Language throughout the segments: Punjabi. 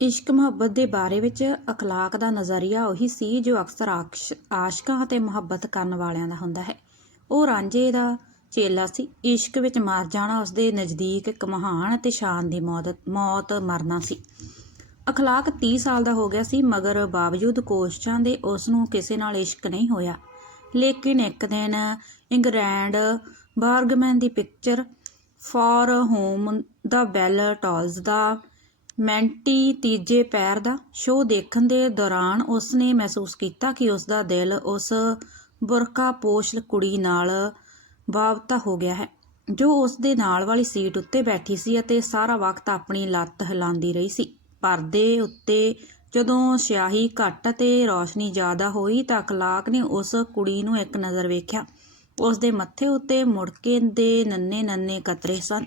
ਇਸ਼ਕ ਮੁਹੱਬਤ ਦੇ ਬਾਰੇ ਵਿੱਚ ਅਖਲਾਕ ਦਾ ਨਜ਼ਰੀਆ ਉਹੀ ਸੀ ਜੋ ਅਕਸਰ ਆਕਸ਼- ਆਸ਼ਕਾਂ ਅਤੇ ਮੁਹੱਬਤ ਕਰਨ ਵਾਲਿਆਂ ਦਾ ਹੁੰਦਾ ਹੈ। ਉਹ ਰਾਂਝੇ ਦਾ ਚੇਲਾ ਸੀ। ਇਸ਼ਕ ਵਿੱਚ ਮਰ ਜਾਣਾ ਉਸਦੇ ਨਜ਼ਦੀਕ ਇੱਕ ਮਹਾਨ ਅਤੇ ਸ਼ਾਨ ਦੀ ਮੌਤ ਮੌਤ ਮਰਨਾ ਸੀ। ਅਖਲਾਕ 30 ਸਾਲ ਦਾ ਹੋ ਗਿਆ ਸੀ, ਮਗਰ ਬਾਵਜੂਦ ਕੋਸ਼ਿਸ਼ਾਂ ਦੇ ਉਸ ਨੂੰ ਕਿਸੇ ਨਾਲ ਇਸ਼ਕ ਨਹੀਂ ਹੋਇਆ। ਲੇਕਿਨ ਇੱਕ ਦਿਨ ਇੰਗਲੈਂਡ ਬਾਰਗਮੈਨ ਦੀ ਪਿਕਚਰ ਫॉर ਹੋਮ ਦਾ ਬੈਲ ਟਾਲਸ ਦਾ ਮੈਂਟੀ ਤੀਜੇ ਪੈਰ ਦਾ ਸ਼ੋਅ ਦੇਖਣ ਦੇ ਦੌਰਾਨ ਉਸ ਨੇ ਮਹਿਸੂਸ ਕੀਤਾ ਕਿ ਉਸ ਦਾ ਦਿਲ ਉਸ ਬੁਰਕਾ ਪੋਸ਼ ਕੁੜੀ ਨਾਲ ਵਾਬਤਾ ਹੋ ਗਿਆ ਹੈ, ਜੋ ਉਸ ਦੇ ਨਾਲ ਵਾਲੀ ਸੀਟ ਉੱਤੇ ਬੈਠੀ ਸੀ ਅਤੇ ਸਾਰਾ ਵਕਤ ਆਪਣੀ ਲੱਤ ਹਿਲਾਉਂਦੀ ਰਹੀ ਸੀ। ਪਰਦੇ ਉੱਤੇ ਜਦੋਂ ਸਿਆਹੀ ਘੱਟ ਅਤੇ ਰੌਸ਼ਨੀ ਜ਼ਿਆਦਾ ਹੋਈ ਤਾਂ ਅਖਲਾਕ ਨੇ ਉਸ ਕੁੜੀ ਨੂੰ ਇੱਕ ਨਜ਼ਰ ਵੇਖਿਆ। ਉਸ ਦੇ ਮੱਥੇ ਉੱਤੇ ਮੁੜਕੇ ਦੇ ਨੰਨੇ ਨੰਨੇ ਕਤਰੇ ਸਨ।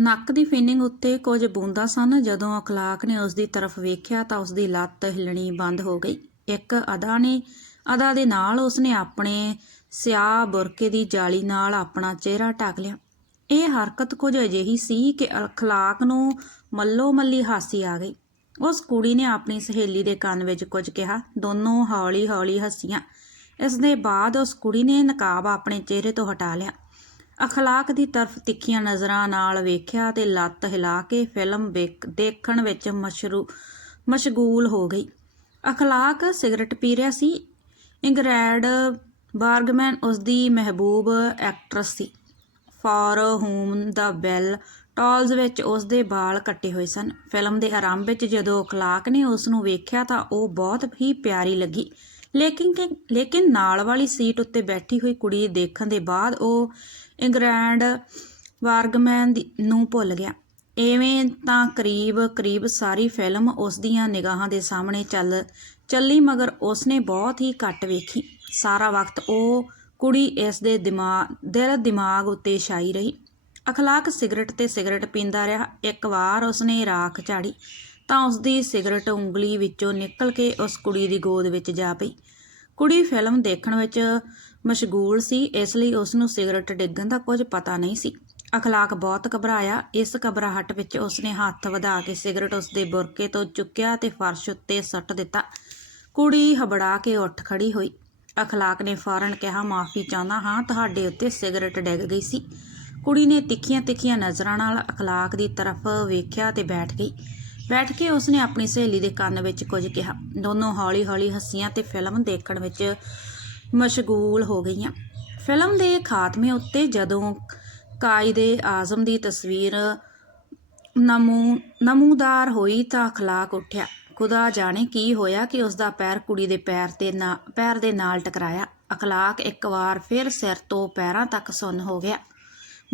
ਨੱਕ ਦੀ ਫਿਨਿੰਗ ਉੱਤੇ ਕੁਝ ਬੂੰਦਾਂ ਸਨ। ਜਦੋਂ ਅਖਲਾਕ ਨੇ ਉਸ ਦੀ ਤਰਫ ਵੇਖਿਆ ਤਾਂ ਉਸ ਦੀ ਲੱਤ ਹਿਲਣੀ ਬੰਦ ਹੋ ਗਈ। ਇੱਕ ਅਦਾ ਨੇ, ਅਦਾ ਦੇ ਨਾਲ ਉਸਨੇ ਆਪਣੇ ਸਿਆਹ ਬੁਰਕੇ ਦੀ ਜਾਲੀ ਨਾਲ ਆਪਣਾ ਚਿਹਰਾ ਢੱਕ ਲਿਆ। ਇਹ ਹਰਕਤ ਕੁਝ ਅਜਿਹੀ ਸੀ ਕਿ ਅਖਲਾਕ ਨੂੰ ਮੱਲੋ ਮੱਲੀ ਹਾਸੀ ਆ ਗਈ। ਉਸ ਕੁੜੀ ਨੇ ਆਪਣੀ ਸਹੇਲੀ ਦੇ ਕੰਨ ਵਿੱਚ ਕੁਝ ਕਿਹਾ। ਦੋਨੋਂ ਹੌਲੀ ਹੌਲੀ ਹੱਸੀਆਂ। ਇਸ ਦੇ ਬਾਅਦ ਉਸ ਕੁੜੀ ਨੇ ਨਕਾਬ ਆਪਣੇ ਚਿਹਰੇ ਤੋਂ ਹਟਾ ਲਿਆ। ਅਖਲਾਕ ਦੀ ਤਰਫ ਤਿੱਖੀਆਂ ਨਜ਼ਰਾਂ ਨਾਲ ਵੇਖਿਆ ਤੇ ਲੱਤ ਹਿਲਾ ਕੇ ਫਿਲਮ ਵੇਖ- ਦੇਖਣ ਵਿੱਚ ਮਸ਼ਰੂ, ਮਸ਼ਗੂਲ ਹੋ ਗਈ। ਅਖਲਾਕ ਸਿਗਰਟ ਪੀ ਰਿਹਾ ਸੀ। ਇੰਗਰੈਡ ਬਾਰਗਮੈਨ ਉਸ ਦੀ ਮਹਿਬੂਬ ਐਕਟਰਸ ਸੀ। ਫॉर ਹੋਮ ਦਾ ਬੈਲ ਟਾਲਸ ਵਿੱਚ ਉਸ ਦੇ ਵਾਲ ਕੱਟੇ ਹੋਏ ਸਨ। ਫਿਲਮ ਦੇ ਆਰੰਭ ਵਿੱਚ ਜਦੋਂ ਅਖਲਾਕ ਨੇ ਉਸ ਨੂੰ ਵੇਖਿਆ ਤਾਂ ਉਹ ਬਹੁਤ ਹੀ ਪਿਆਰੀ ਲੱਗੀ। ਲੇਕਿਨ ਕਿ- ਲੇਕਿਨ ਨਾਲ ਵਾਲੀ ਸੀਟ ਉੱਤੇ ਬੈਠੀ ਹੋਈ ਕੁੜੀ ਦੇਖਣ ਦੇ ਬਾਅਦ ਉਹ ਇੰਗਲੈਂਡ ਵਾਰਗਮੈਨ ਨੂੰ ਭੁੱਲ ਗਿਆ। ਐਵੇਂ ਤਾਂ ਕਰੀਬ ਕਰੀਬ ਸਾਰੀ ਫਿਲਮ ਉਸ ਦੀਆਂ ਨਿਗਾਹਾਂ ਦੇ ਸਾਹਮਣੇ ਚੱਲ ਚੱਲੀ, ਮਗਰ ਉਸਨੇ ਬਹੁਤ ਹੀ ਘੱਟ ਵੇਖੀ। ਸਾਰਾ ਵਕਤ ਉਹ ਕੁੜੀ ਇਸ ਦੇ ਦਿਮਾਗ ਦਿਲ ਦਿਮਾਗ ਉੱਤੇ ਛਾਈ ਰਹੀ। ਅਖਲਾਕ ਸਿਗਰਟ ਤੇ ਸਿਗਰਟ ਪੀਂਦਾ ਰਿਹਾ। ਇੱਕ ਵਾਰ ਉਸਨੇ ਰਾਖ ਝਾੜੀ ਤਾਂ ਉਸਦੀ ਸਿਗਰਟ ਉਂਗਲੀ ਵਿੱਚੋਂ ਨਿਕਲ ਕੇ ਉਸ ਕੁੜੀ ਦੀ ਗੋਦ ਵਿੱਚ ਜਾ ਪਈ। ਕੁੜੀ ਫਿਲਮ ਦੇਖਣ ਵਿੱਚ ਮਸ਼ਗੂਲ ਸੀ, ਇਸ ਲਈ ਉਸ ਨੂੰ ਸਿਗਰਟ ਡਿੱਗਣ ਦਾ ਕੁਝ ਪਤਾ ਨਹੀਂ ਸੀ। ਅਖਲਾਕ ਬਹੁਤ ਘਬਰਾਇਆ। ਇਸ ਘਬਰਾਹਟ ਵਿੱਚ ਉਸਨੇ ਹੱਥ ਵਧਾ ਕੇ ਸਿਗਰਟ ਉਸਦੇ ਬੁਰਕੇ ਤੋਂ ਚੁੱਕਿਆ ਤੇ ਫਰਸ਼ ਉੱਤੇ ਸੱਟ ਦਿੱਤਾ। ਕੁੜੀ ਹਬੜਾ ਕੇ ਉੱਠ ਖੜੀ ਹੋਈ। ਅਖਲਾਕ ਨੇ ਫੌਰਨ ਕਿਹਾ, ਮਾਫੀ ਚਾਹੁੰਦਾ ਹਾਂ, ਤੁਹਾਡੇ ਉੱਤੇ ਸਿਗਰਟ ਡਿੱਗ ਗਈ ਸੀ। ਕੁੜੀ ਨੇ ਤਿੱਖੀਆਂ ਤਿੱਖੀਆਂ ਨਜ਼ਰਾਂ ਨਾਲ ਅਖਲਾਕ ਦੀ ਤਰਫ ਵੇਖਿਆ ਤੇ ਬੈਠ ਗਈ। ਬੈਠ ਕੇ ਉਸਨੇ ਆਪਣੀ ਸਹੇਲੀ ਦੇ ਕੰਨ ਵਿੱਚ ਕੁਝ ਕਿਹਾ। ਦੋਨੋਂ ਹੌਲੀ-ਹੌਲੀ ਹੱਸੀਆਂ ਤੇ ਫਿਲਮ ਦੇਖਣ ਵਿੱਚ ਮਸ਼ਗੂਲ ਹੋ ਗਈਆਂ। ਫਿਲਮ ਦੇ ਖਾਤਮੇ ਉੱਤੇ ਜਦੋਂ ਕਾਇਦੇ ਆਜ਼ਮ ਦੀ ਤਸਵੀਰ ਨਮੂ, ਨਮੂਦਾਰ ਹੋਈ ਤਾਂ ਅਖਲਾਕ ਉੱਠਿਆ। ਖੁਦਾ ਜਾਣੇ ਕੀ ਹੋਇਆ ਕਿ ਉਸ ਦਾ ਪੈਰ ਕੁੜੀ ਦੇ ਪੈਰ ਤੇ ਨਾ, ਪੈਰ ਦੇ ਨਾਲ ਟਕਰਾਇਆ ਅਖਲਾਕ ਇੱਕ ਵਾਰ ਫਿਰ ਸਿਰ ਤੋਂ ਪੈਰਾਂ ਤੱਕ ਸੁੰਨ ਹੋ ਗਿਆ।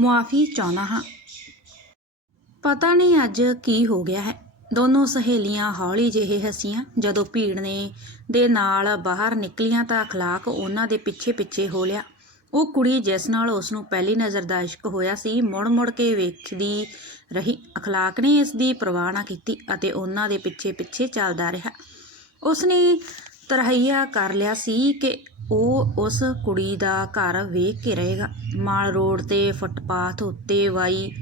ਮੁਆਫੀ ਚਾਹੁੰਦਾ ਹਾਂ। ਪਤਾ ਨਹੀਂ ਅੱਜ ਕੀ ਹੋ ਗਿਆ ਹੈ। ਦੋਨੋਂ ਸਹੇਲੀਆਂ ਹੌਲੀ ਜਿਹੇ ਹੱਸੀਆਂ। ਜਦੋਂ ਭੀੜ ਨੇ ਦੇ ਨਾਲ ਬਾਹਰ ਨਿਕਲੀਆਂ ਤਾਂ ਅਖਲਾਕ ਉਹਨਾਂ ਦੇ ਪਿੱਛੇ ਪਿੱਛੇ ਹੋ ਲਿਆ। ਉਹ ਕੁੜੀ ਜਿਸ ਨਾਲ ਉਸ ਨੂੰ ਪਹਿਲੀ ਨਜ਼ਰ ਦਾ ਇਸ਼ਕ ਹੋਇਆ ਸੀ ਮੁੜ-ਮੁੜ ਕੇ ਵੇਖਦੀ ਰਹੀ। ਅਖਲਾਕ ਨੇ ਇਸ ਦੀ ਪਰਵਾਹ ਨਾ ਕੀਤੀ ਅਤੇ ਉਹਨਾਂ ਦੇ ਪਿੱਛੇ-ਪਿੱਛੇ ਚੱਲਦਾ ਰਿਹਾ। ਉਸਨੇ ਤਰਹਈਆ ਕਰ ਲਿਆ ਸੀ ਕਿ ਉਹ ਉਸ ਕੁੜੀ ਦਾ ਘਰ ਵੇਖ ਕੇ ਰਹੇਗਾ। ਮਾਲ ਰੋਡ ਤੇ ਫੁੱਟਪਾਥ ਉੱਤੇ ਵਾਈ